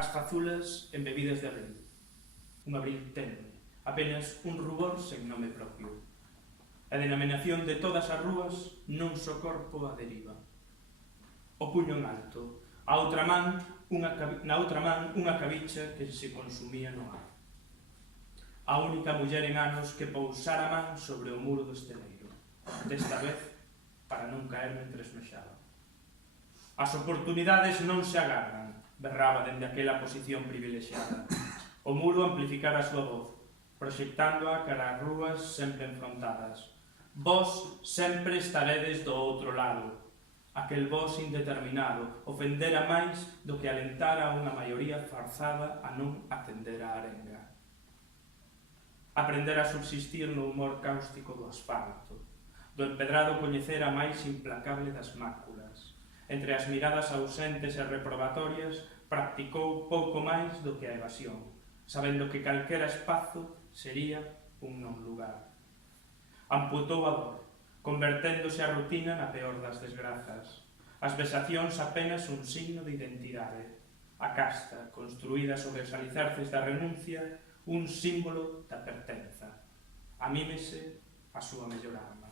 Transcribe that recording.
as fazulas embebidas de abril. Un abril tenue, apenas un rubor sen nome propio. A denominación de todas as rúas nun só corpo a deriva. O puño en alto, na outra man unha cabicha que se consumía no ar. A única muller en anos que pousara man sobre o muro do esteleiro, desta vez para non caer mentres mexaba. As oportunidades non se agardan, berraba dende aquela posición privilexiada. O muro amplificara a súa voz, proxectándoa cara as rúas sempre enfrontadas. Vós sempre estaredes do outro lado. Aquel vós indeterminado ofendera máis do que alentara a unha maioría forzada a non acender a arenga. Aprender a subsistir no humor cáustico do asfalto, do empedrado coñecer a máis implacable das máculas. Entre as miradas ausentes e reprobatorias, practicou pouco máis do que a evasión, sabendo que calquera espazo sería un non lugar. Amputou a dor, converténdose a rutina na peor das desgrazas. As vexacións apenas un signo de identidade. A casta, construída sobre os alicerces da renuncia, un símbolo da pertenza. Amímese a súa mellor arma.